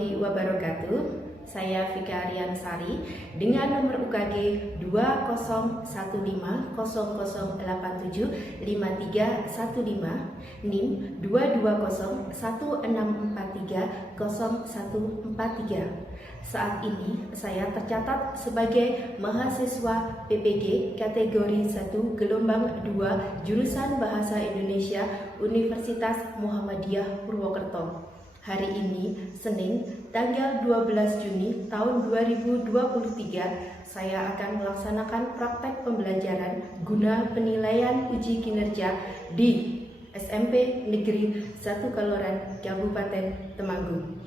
warahmatullahi wabarakatuh. Saya Vika Ariansari dengan nomor UKG 201500875315, NIM 22016430143. Saat ini saya tercatat sebagai mahasiswa PPG kategori 1 gelombang 2 jurusan Bahasa Indonesia Universitas Muhammadiyah Purwokerto. Hari ini, Senin, tanggal 12 Juni tahun 2023, saya akan melaksanakan praktek pembelajaran guna penilaian uji kinerja di SMP Negeri 1 Kaloran, Kabupaten Temanggung.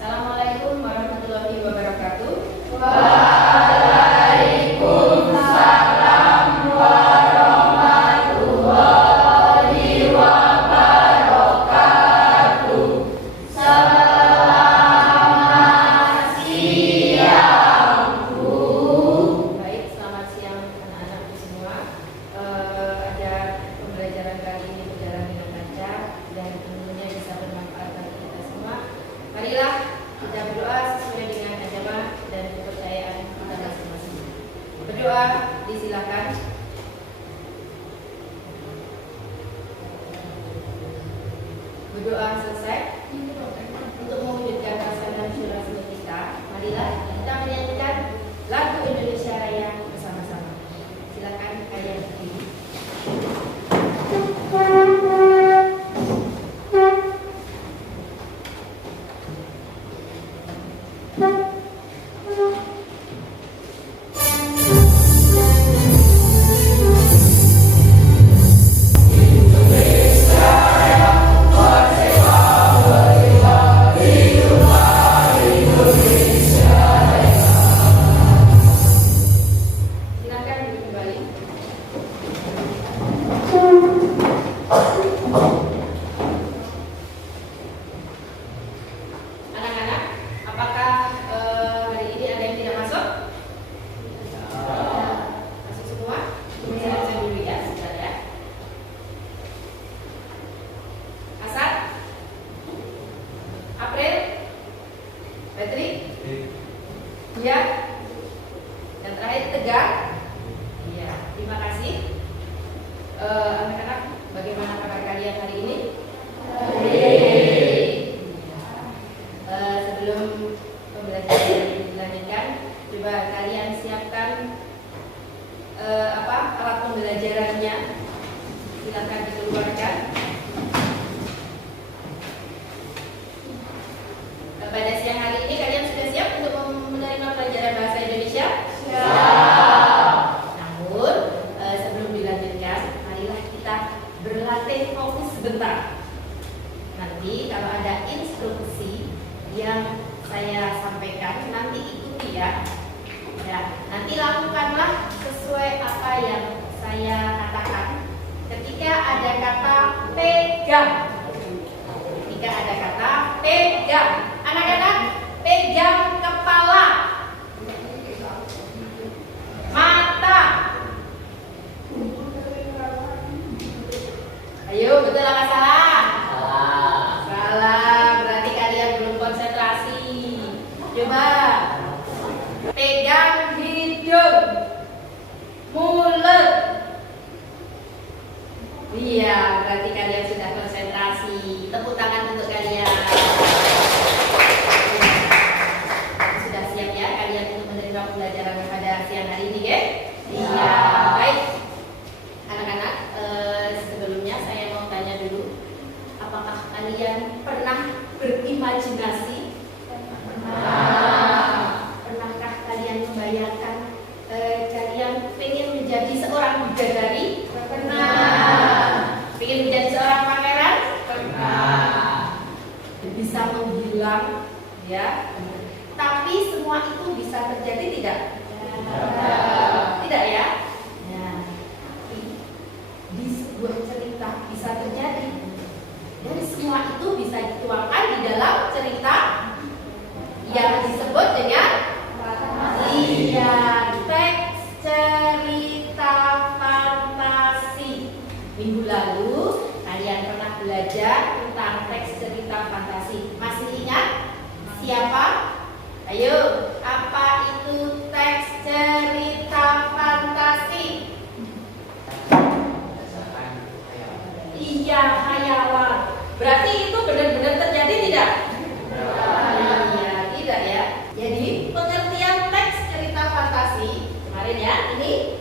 Assalamualaikum warahmatullahi wabarakatuh. Waalaikumsalam warahmatullahi wabarakatuh. Selamat siang, Bu. Baik, selamat siang anak-anakku semua. Ada pembelajaran kali ini berjalan dengan lancar dan tentunya bisa bermanfaat bagi kita semua. Marilah kita berdoa sesuai dengan agama dan kepercayaan kita masing-masing. Berdoa disilakan. Berdoa selesai. Untuk mewujudkan pasangan syurasmi kita, marilah kita menyanyikan lagu Indonesia Raya bersama-sama. Silakan kalian berdiri. Silakan duduk kembali. Anak-anak, apakah hari ini ada yang tidak masuk? Masuk semua? Saya dulu ya, sebentar ya. Asad? April? Patrick? Ya? Yang terakhir Tegar? Iya, terima kasih. Anak-anak, bagaimana kabar kalian hari ini? Sebelum pembelajaran dilanjutkan, coba kalian siapkan alat pembelajarannya. Silakan dikeluarkan. Pada siang hari ini kalian sudah siap untuk menerima pelajaran bahasa Indonesia? Namun sebelum dilanjutkan, marilah kita berlatih fokus sebentar. Nanti kalau ada instruksi yang saya sampaikan, nanti ikuti ya. Nanti lakukanlah sesuai apa yang saya katakan. Ketika ada kata pegang, anak-anak pegang kepala, mata. Ayo, betul apa salah? Salah, berarti kalian belum konsentrasi. Coba pegang hidung, mulut. Iya, berarti kalian sudah konsentrasi. Tepuk tangan untuk kalian. Sudah siap ya kalian untuk menerima pembelajaran pada siang hari ini, ya? Iya, baik. Anak-anak, sebelumnya saya mau tanya dulu, apakah kalian pernah berimajinasi? Pernahkah kalian membayangkan kalian pengen menjadi seorang bidadari? Pernah. Pengen menjadi seorang pangeran? Pernah. Bisa menghilang, ya. Tapi semua itu bisa terjadi tidak? Tidak ya? Nah, belajar tentang teks cerita fantasi. Masih ingat siapa? Ayo, apa itu teks cerita fantasi? Iya, hayalan. Berarti itu benar-benar terjadi tidak? Iya, tidak ya. Jadi pengertian teks cerita fantasi kemarin ya, ini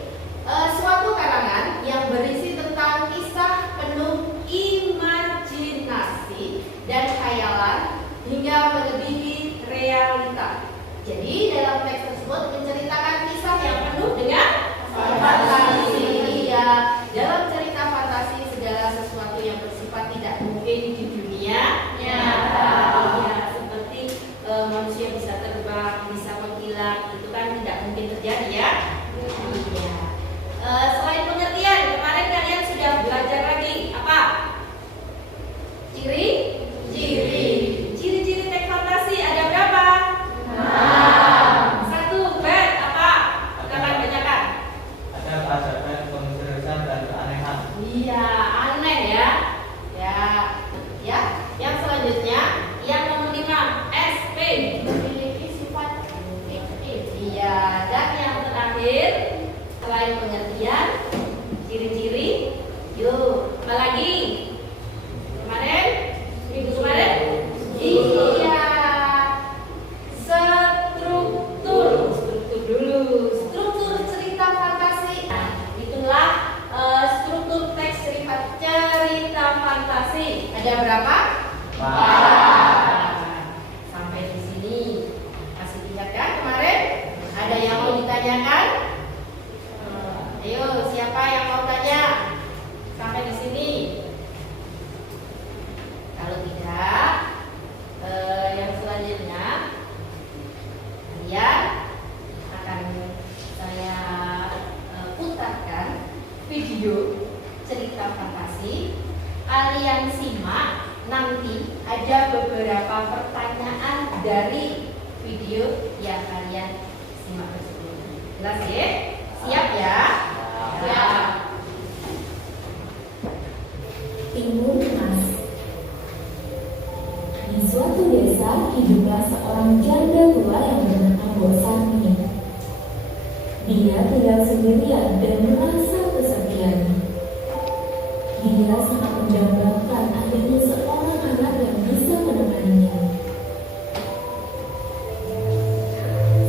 suatu karangan yang berisi tentang kisah penuh imajinasi dan khayalan hingga melebihi realita. Jadi dalam teks tersebut menceritakan kisah yang penuh dengan fantasi. Iya, dalam cerita fantasi segala sesuatu yang bersifat tidak mungkin di dunia nyata. Ya, seperti manusia bisa terbang, bisa menghilang, itu kan tidak mungkin terjadi ya. Iya. Selain pengertian, kemarin kalian sudah belajar lagi apa? Ciri-ciri teks fantasi ada berapa? 1. Bet apa? Silakan bacakan. Ada keajaiban, kemisteriusan, dan keanehan. Iya, aneh ya. Ya. Yang selanjutnya, yang nomor 5, SP memiliki sifat unik. Iya, dan yang terakhir, selain pengertian, ciri-ciri, yuk, apa lagi? Minggu kemarin? Iya. Struktur cerita fantasi. Nah, itulah struktur teks cerita fantasi. Ada berapa? 4. Sampai di sini masih ingat kan kemarin? Ada yang mau ditanyakan? Ayo, siapa yang mau tanya? Sampai di sini. Kalau tidak, yang selanjutnya kalian akan saya putarkan video cerita fantasi. Kalian simak, nanti ada beberapa pertanyaan dari video yang kalian simak tersebut. Jelas ya? Siap ya? Siap. Timun Mas. Di suatu desa hiduplah seorang janda tua yang bernama Mbok Sani. Dia tinggal sendirian dan merasa kesepian. Dia sangat mendambakan adanya seorang anak yang bisa menemaninya.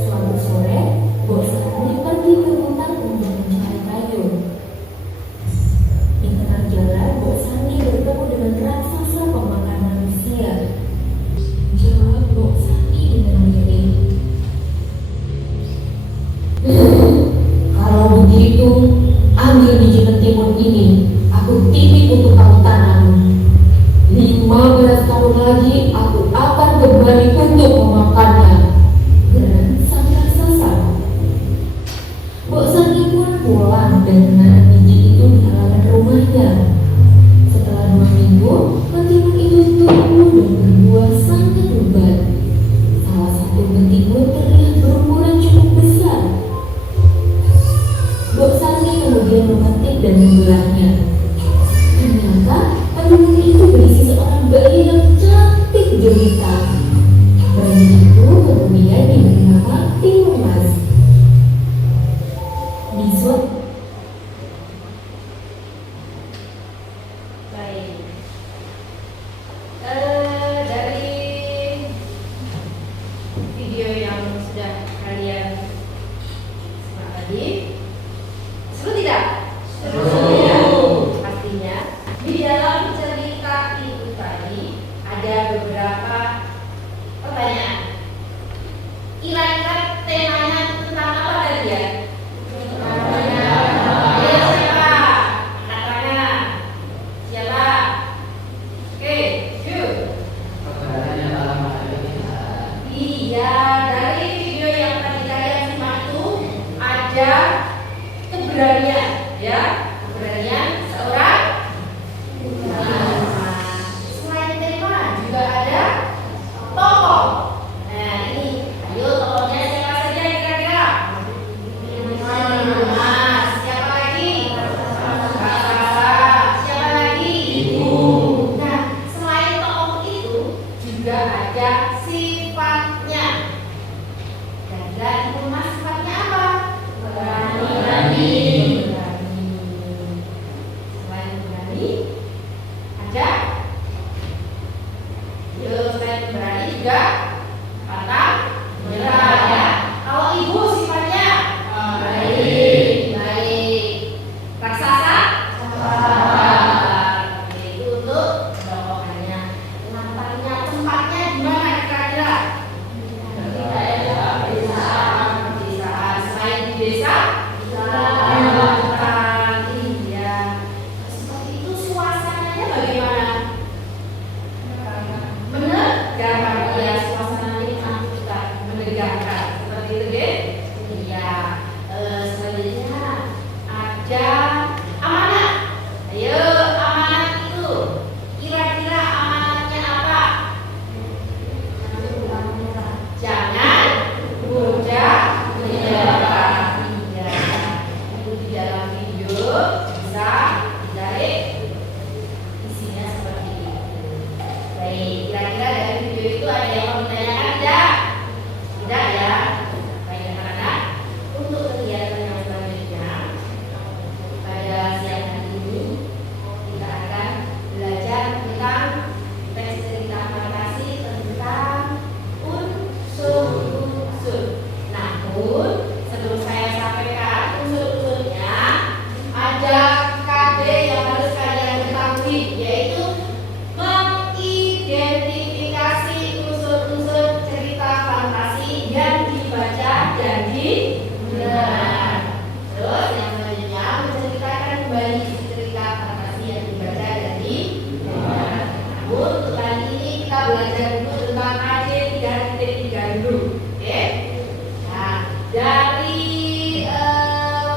Suatu sore, Mbok Sani pergi ke hutan untuk mencari kayu. Di tengah jalan, Mbok Sani bertemu dengan raksasa pemakan manusia. Jawab Mbok Sani dengan lirih. Kalau begitu, ambil biji ketimun ini. Aku titip untuk kamu tanam. 15 tahun lagi aku akan kembali untuk memakannya. Dan sang raksasa. Mbok Sani pun pulang dan menanam biji itu di halaman rumahnya. Setelah 2 minggu, ketimun itu tumbuh dan berbuah sangat lebat. Salah satu ketimun terlihat berukuran cukup besar. Mbok Sani kemudian memetik dan membelahnya. Ternyata ketimun itu berisi seorang bayi yang cantik jelita. Bayi itu kemudian diberi nama Timun Mas. Di suatu Baik. Dari video yang sudah kalian simak tadi, seru tidak? Ya, pastinya. Di dalam cerita itu tadi ada beberapa pertanyaan. Kira-kira temanya belajar dulu tentang AD3.3 dulu. Oke. Nah, dari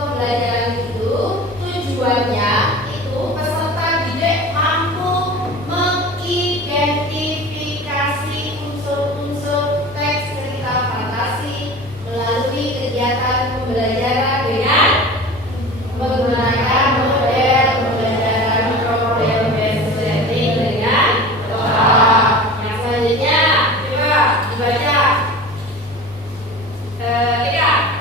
pembelajaran itu tujuannya itu peserta didik mampu mengidentifikasi unsur-unsur teks cerita fantasi melalui kegiatan pembelajaran dengan menggunakan model pembelajaran problem-based learning dengan yang selanjutnya coba dibaca. Eka.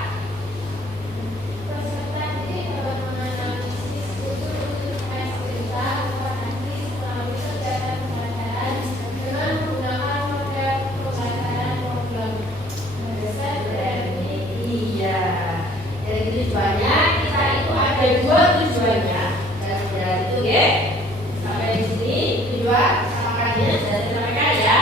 Peserta didik dapat menganalisis unsur-unsur teks cerita fantasi melalui kegiatan pembelajaran dengan menggunakan model pembelajaran problem-based learning. Iya. Jadi tujuannya kita itu ada dua tujuannya. Dan sudah itu ya. Sampai di sini tujuan sama kajian sudah disampaikan ya.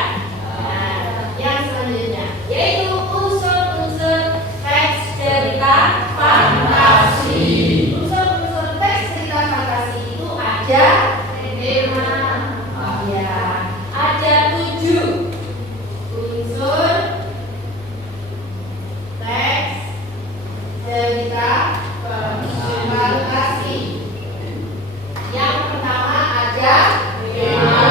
Nah, yang selanjutnya yaitu unsur-unsur teks cerita fantasi. Unsur-unsur teks cerita fantasi itu ada tema. Ya, ada 7 unsur teks cerita fantasi. Yang pertama ada tema.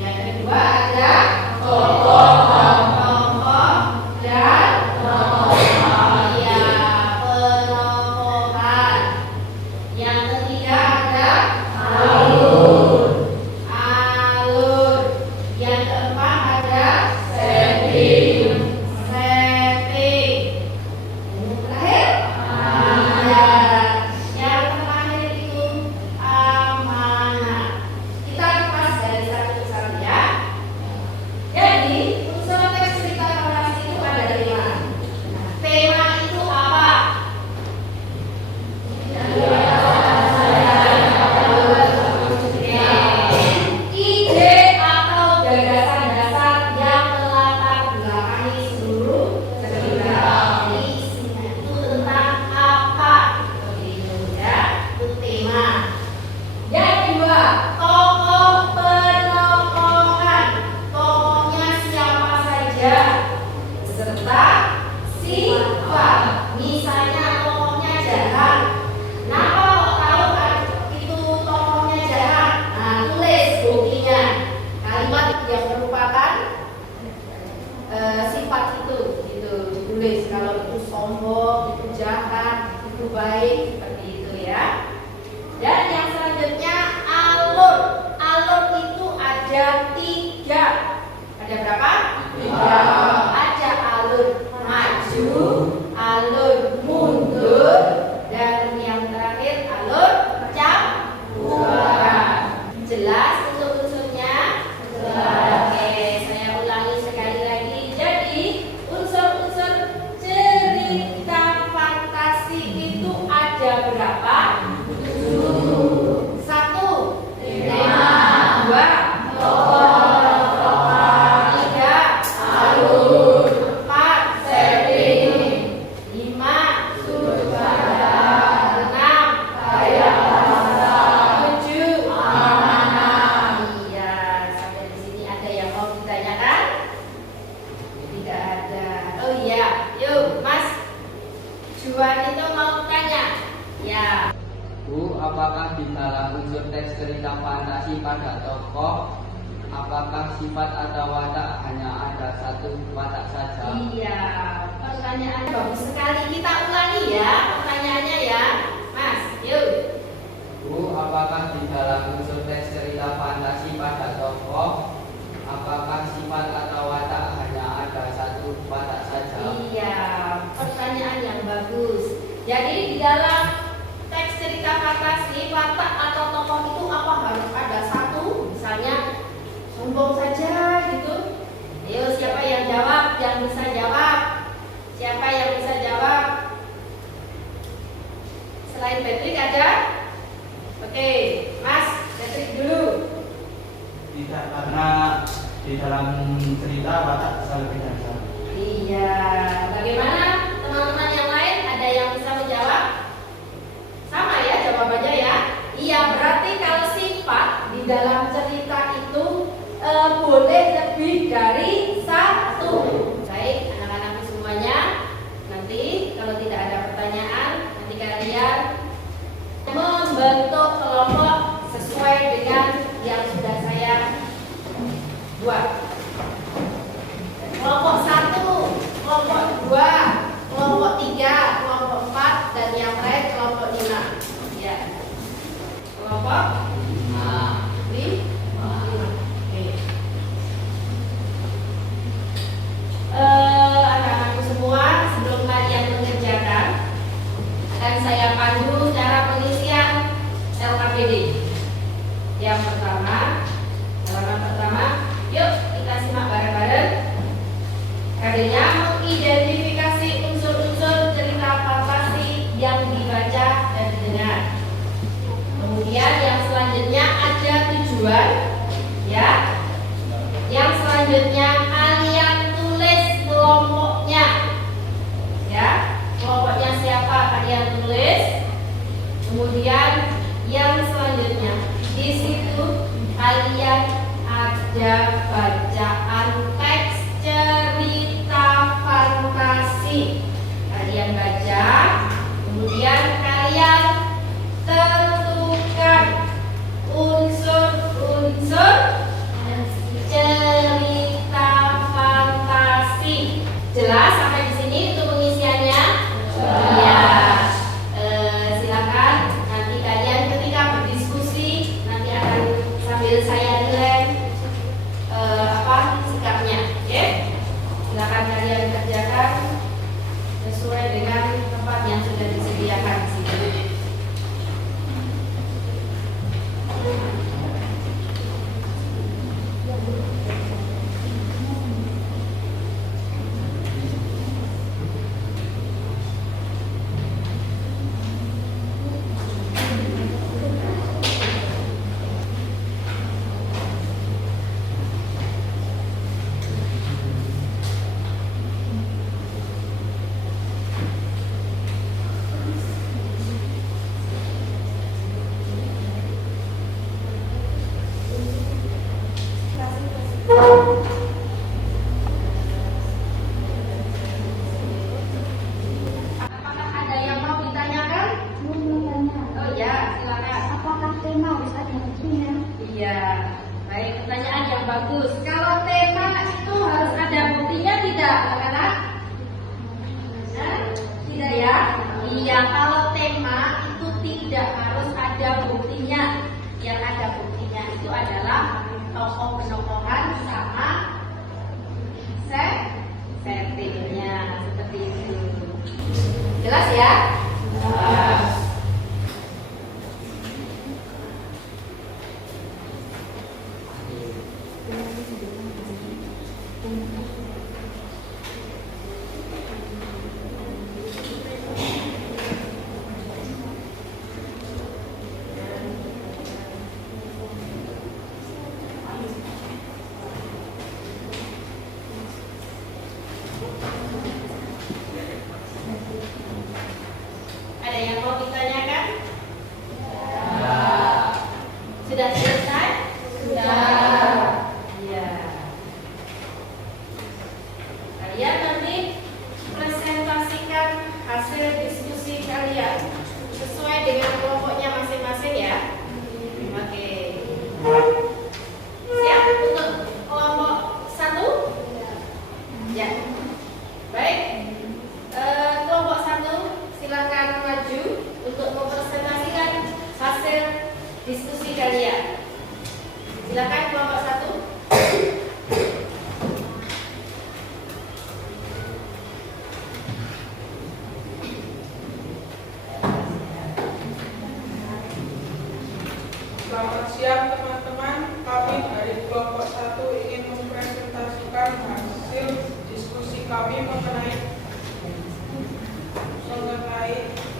Yang kedua ada tokoh dan ya penokohan. Yang ketiga ada alur. Yang keempat ada setting. Yang terakhir yang terakhir itu amanah. Kita kupas dari satu ke satu ya. Jadi unsur teks cerita fantasi itu ada tema. Nah, tema itu apa? Ide atau gagasan dasar yang melatar belakangi seluruh cerita. Jadi isinya itu tentang apa? Begitu ya. Itu tema. Yang kedua, tokoh penokohan. Tokohnya siapa saja serta sifat. Misalnya tokohnya jahat. Kenapa kok tahu kan itu tokohnya jahat? Nah, tulis buktinya. Kalimat yang merupakan sifat itu gitu ditulis. Kalau itu sombong, itu jahat, itu baik, seperti itu ya. Dan yang selanjutnya alur. Alur itu ada 3. Ada berapa? 3. Ada alur maju, alur mundur, dan yang terakhir alur campuran. Jelas unsur-unsurnya? Oke, saya ulangi sekali lagi. Jadi unsur-unsur cerita fantasi itu ada berapa? 1. Tema. 2. Tokoh. 3. Alur. 4. Setting. 5. Sudut pandang. 6. Gaya bahasa. 7. Amanah. Iya, sampai di sini ada yang mau ditanyakan? Tidak ada. Oh iya, yuk Mas Juan itu mau tanya. Ya. Bu, apakah di dalam unsur teks cerita fantasi pada tokoh, apakah sifat atau watak hanya ada satu watak saja? Iya, pertanyaannya bagus sekali. Kita ulangi ya pertanyaannya ya, Mas. Yuk. Bu, apakah di dalam unsur teks cerita fantasi pada tokoh, apakah sifat atau watak hanya ada satu watak saja? Iya, pertanyaan yang bagus. Jadi di dalam teks cerita fantasi watak atau tokoh itu apa harus ada satu? Misalnya sombong saja gitu. Ayo siapa yang jawab? Yang bisa jawab? Siapa yang bisa jawab? Selain Patrick ada? Oke, Mas Patrick dulu. Tidak, karena di dalam cerita watak bisa lebih dasar. Iya, bagaimana teman-teman yang lain? Ada yang bisa menjawab? Sama ya jawabannya ya. Iya, berarti kalau sifat di dalam cerita itu boleh lebih dari satu. Baik, anak-anakku semuanya, nanti kalau tidak ada pertanyaan, nanti kalian membentuk kelompok sesuai dengan yang sudah saya buat. Kelompok 1, kelompok 2, kelompok 3, kelompok 4, dan yang terakhir kelompok 5. Ya. Kelompok 5. Oke. Anak-anakku semua, sebelum kalian mengerjakan, akan saya pandu cara pengisian LKPD. Yang pertama, halaman pertama, yuk kita simak bareng-bareng. Kadernya mengidentifikasi unsur-unsur cerita fantasi yang dibaca dan didengar. Kemudian yang selanjutnya ada tujuan, ya. Yang selanjutnya kalian tulis kelompoknya, ya. Kelompoknya siapa kalian tulis. Kemudian yang selanjutnya di situ kalian ada bacaan teks cerita fantasi. Kalian baca, kemudian kalian tentukan unsur-unsur cerita fantasi. Jelas sampai di sini untuk pengisiannya? Ya. Silakan nanti kalian ketika berdiskusi nanti akan sambil saya nilai sikapnya, ya. Silakan kalian kerjakan sesuai dengan tempat yang sudah disediakan di sini. Apakah ada yang mau ditanyakan? Oh ya, silakan. Apakah tema harus ada buktinya? Iya, baik, pertanyaan yang bagus. Kalau tema itu harus ada buktinya tidak, anak-anak? Tidak ya? Iya, kalau tema itu tidak harus ada buktinya. Yang ada buktinya itu adalah tokoh penokohan sama settingnya, seperti itu. Jelas ya? Jelas. Ada yang mau ditanyakan? Sudah selesai? Sudah. Iya. Kalian nanti presentasikan hasil diskusi kalian sesuai dengan kelompoknya masing-masing ya. Oke. Siap untuk kelompok 1? Ya. Baik. Kelompok 1 silakan maju untuk mempresentasikan hasil diskusi kalian. Silakan kelompok 1. Selamat siang teman-teman, kami dari kelompok 1 ingin mempresentasikan hasil diskusi kami mengenai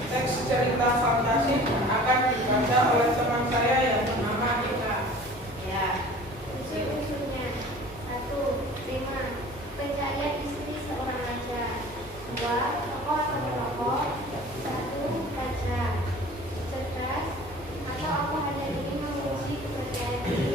teks cerita fantasi yang akan dibaca oleh teman saya yang bernama Ika. Ya. Unsur-unsurnya 1. Tema pencarian istri seorang raja. 2. Tokoh atau tokoh. 1. Raja cerdas atau aku hanya ingin mengurusi kepercayaan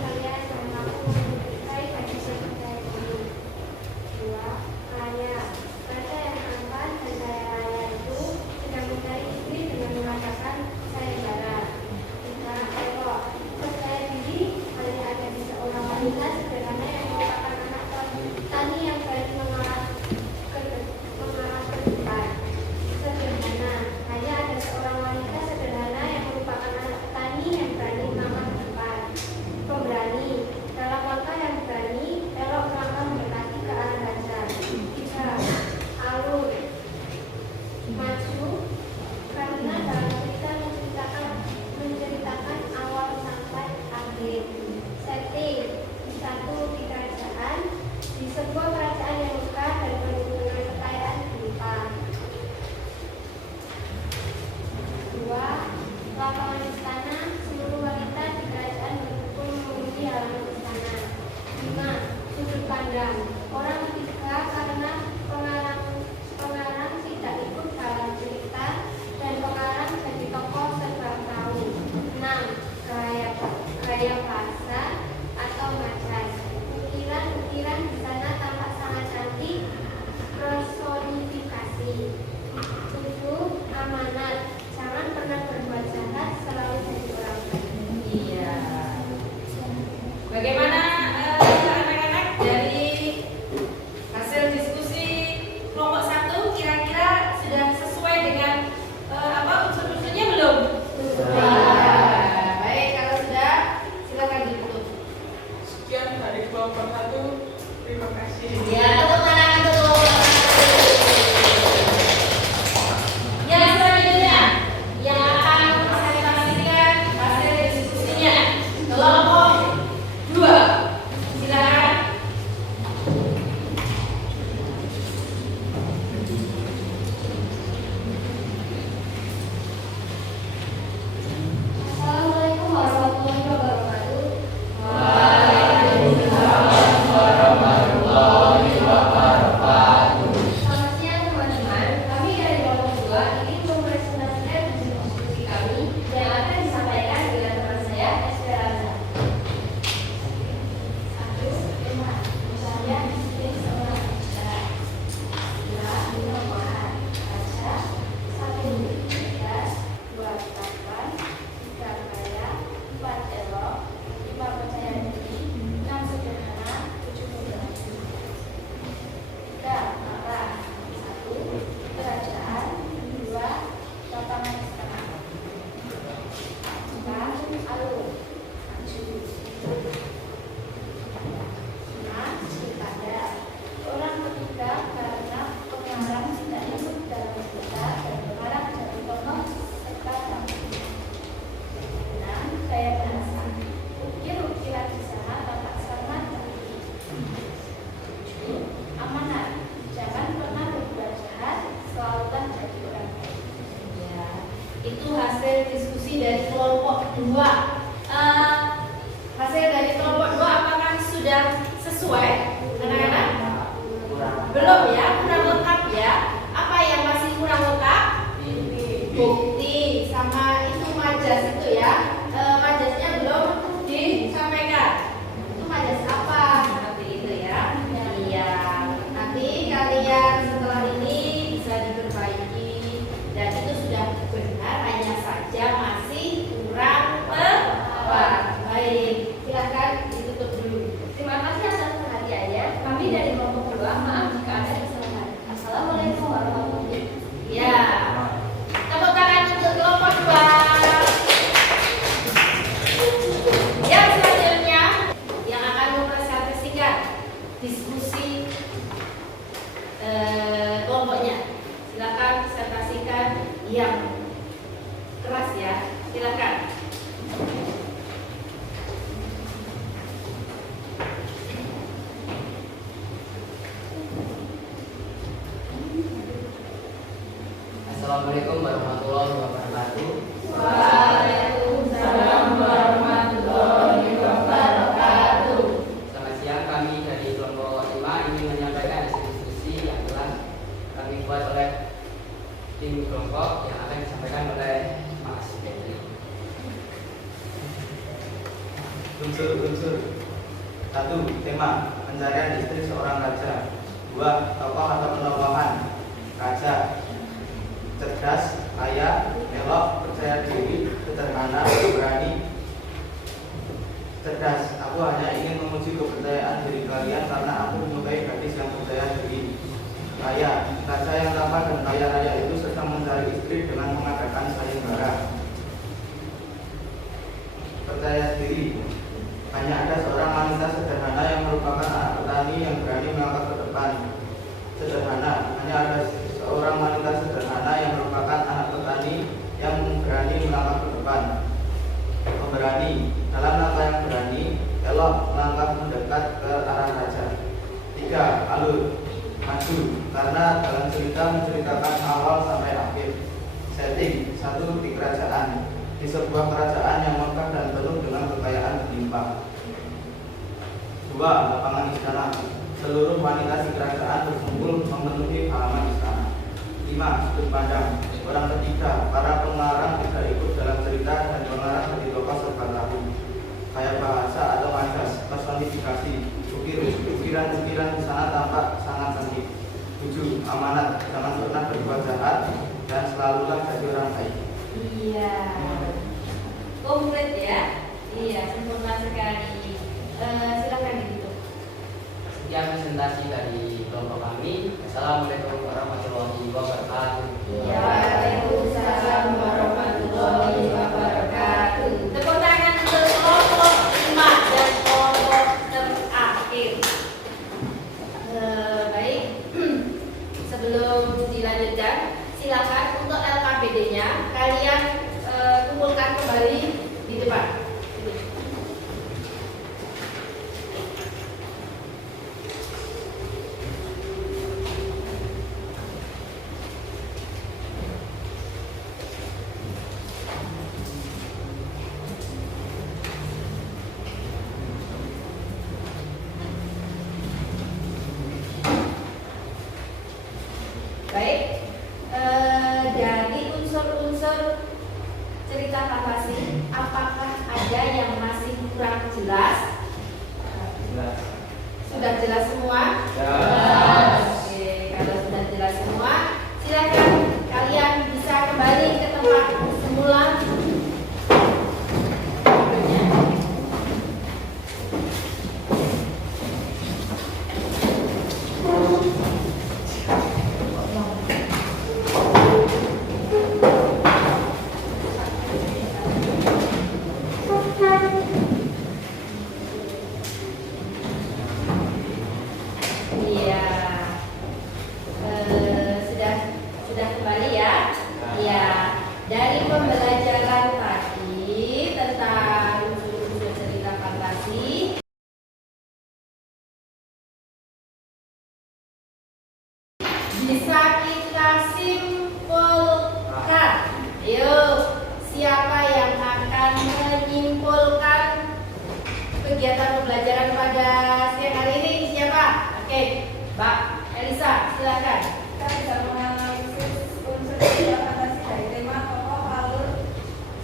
kelompok 1. Terima kasih. Ya, tepuk tangan untuk yang selanjutnya yang akan saya pastikan hasil diskusinya kelompok 2. Silakan. Assalamualaikum warahmatullahi wabarakatuh. Selamat siang teman-teman. Kami dari kelompok 2 ingin mempresentasikan diskusi kami yang akan disampaikan dengan teman saya, Esperanza. 1. Tema Misalnya istri seorang bicara. 2. Perumahan kaca. 1. Cerdas. 2. Tampan. 3. Kaya. 4. Elok. 5. Percaya diri. 6. Sederhana. 7. Moderasi. 3. Marah. 1. Kerajaan. 2. Lapangan istana. 4. Alur. Maju. 5. Pilkada. Orang ketiga karena pengarang tidak ikut dalam berita dan pengarang jatuh tokoh serta tamu. 6. Gaya bahasa. Ukir-ukiran di sana tampak sangat cantik. 7. Amanat. Jangan pernah berbuat jahat, selalulah jadi orang baik. Ya, itu hasil diskusi dari kelompok 2. Hasil dari kelompok 2 apakah sudah sesuai, anak-anak? Belum ya, kurang lengkap ya. Apa yang masih kurang lengkap? Bukti sama itu majas itu ya. Majasnya belum disampaikan. Itu majas apa? Seperti itu ya. Iya. Nanti kalian setelah ini bisa diperbaiki dan itu sudah benar, hanya saja masih kurang tepat. Baik, silakan ditutup dulu. Terima kasih atas perhatiannya. Kami dari kelompok 2, maaf jika ada kesalahan. Assalamualaikum warahmatullahi wabarakatuh. Ya. Tepuk tangan untuk kelompok 2. Yang selanjutnya yang akan mempresentasikan diskusi kelompoknya. Silakan presentasikan yang keras ya. Silakan. Assalamualaikum warahmatullahi wabarakatuh. Waalaikumsalam warahmatullahi wabarakatuh. Selamat siang, kami dari kelompok 5 ingin menyampaikan hasil diskusi yang telah kami buat oleh tim kelompok yang akan disampaikan oleh Mas Petri. Unsur-unsur. 1. Tema pencarian istri seorang raja. 2. Tokoh atau penokohan raja. Cerdas, kaya, elok, percaya diri, sederhana, berani. Cerdas. Aku hanya ingin memuji kepercayaan diri kalian karena aku menyukai gadis yang percaya diri. Kaya. Raja yang tampan dan kaya raya itu sedang mencari istri dengan mengadakan sayembara. Percaya diri. Hanya ada seorang wanita sederhana yang merupakan anak petani yang berani melangkah ke depan. Sederhana. Hanya ada seorang wanita sederhana yang merupakan anak petani yang berani melangkah ke depan. Pemberani. Dalam langkah yang berani, elok melangkah mendekat ke arah raja. 3. Alur. Maju. Karena dalam cerita menceritakan awal sampai akhir. Setting. 1. Di kerajaan. Di sebuah kerajaan yang megah dan penuh dengan kekayaan berlimpah. 2. Lapangan istana. Seluruh wanita di kerajaan berkumpul memenuhi halaman istana. 5. Sudut pandang. Orang ketiga, para pengarang tidak ikut dalam cerita dan pengarang dari tokoh serba tahu. Kayak bahasa atau majas, personifikasi, ukiran-ukiran di sana tampak sangat cantik. 7. Amanat. Jangan pernah berbuat jahat dan selalulah jadi orang baik. Iya. Komplit ya. Iya, sempurna sekali. Silakan ditutup. Sekian presentasi dari kelompok kami. Assalamualaikum warahmatullahi wabarakatuh. Waalaikumsalam warahmatullahi wabarakatuh. Tepuk tangan untuk kelompok 5 dan kelompok terakhir. kegiatan pembelajaran pada siang hari ini siapa? Oke, Mbak Elisa, silakan. Kita bisa menganalisis unsur cerita fantasi dari tema tokoh, alur,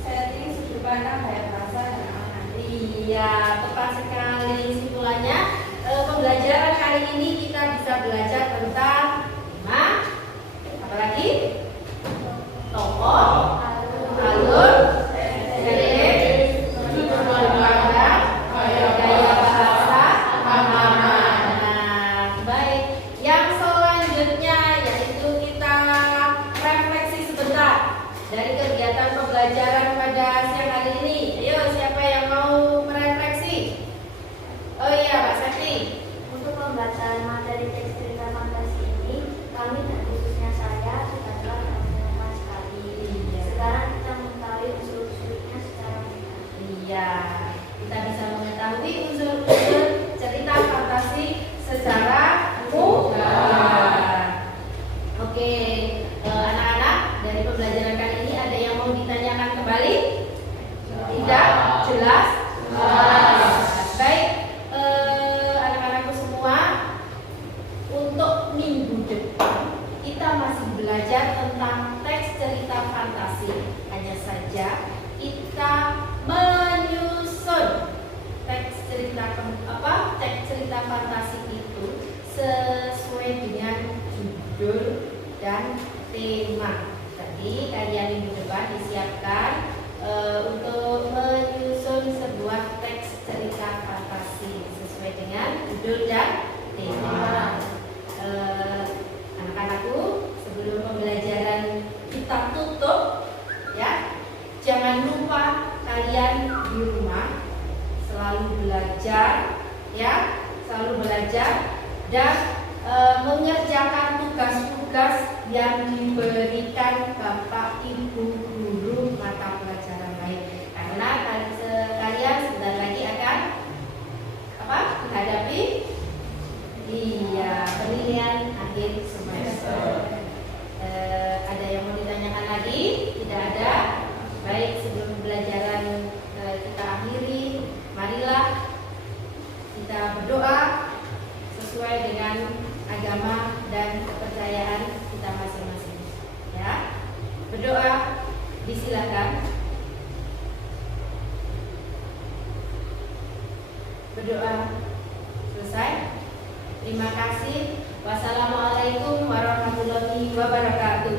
setting, sudut pandang, gaya bahasa, dan makna. Iya, tepat sekali simpulannya. Pembelajaran kali ini kita bisa belajar tentang apa lagi? Tokoh, alur, setting, sudut pandang, gaya bahasa, makna. Nah, baik. Yang selanjutnya yaitu kita refleksi sebentar dari kegiatan pembelajaran pada siang hari ini. Ayo, siapa yang mau merefleksi? Oh iya, Pak Sakti. Untuk pembelajaran materi teks cerita fantasi ini, kami dan khususnya saya sudah telah menyenangkan sekali. Iya. Sekarang kita mengetahui unsur-unsurnya secara mudah. Iya, kita bisa mengetahui unsur-unsur cerita fantasi secara mudah. Oke, anak-anak, dari pembelajaran kali ini ada yang mau ditanyakan kembali? Tidak? Jelas? Baik, anak-anakku semua, untuk minggu depan kita masih belajar tentang teks cerita fantasi. Hanya saja kita menyusun teks cerita fantasi itu sesuai dengan judul dan tema. Jadi kalian minggu depan disiapkan untuk menyusun sebuah teks cerita fantasi sesuai dengan judul dan tema. Anak-anakku, sebelum pembelajaran kita tutup, ya, jangan lupa kalian di rumah selalu belajar, ya, selalu belajar dan mengerjakan tugas-tugas yang diberikan Bapak Ibu guru mata pelajaran lain. Karena kalian sebentar lagi akan menghadapi penilaian akhir semester. Ada yang mau ditanyakan lagi? Tidak ada? Baik, sebelum pembelajaran kita akhiri, marilah kita berdoa sesuai dengan agama dan kepercayaan kita masing-masing. Ya, berdoa, disilakan. Berdoa selesai. Terima kasih. Wassalamualaikum warahmatullahi wabarakatuh.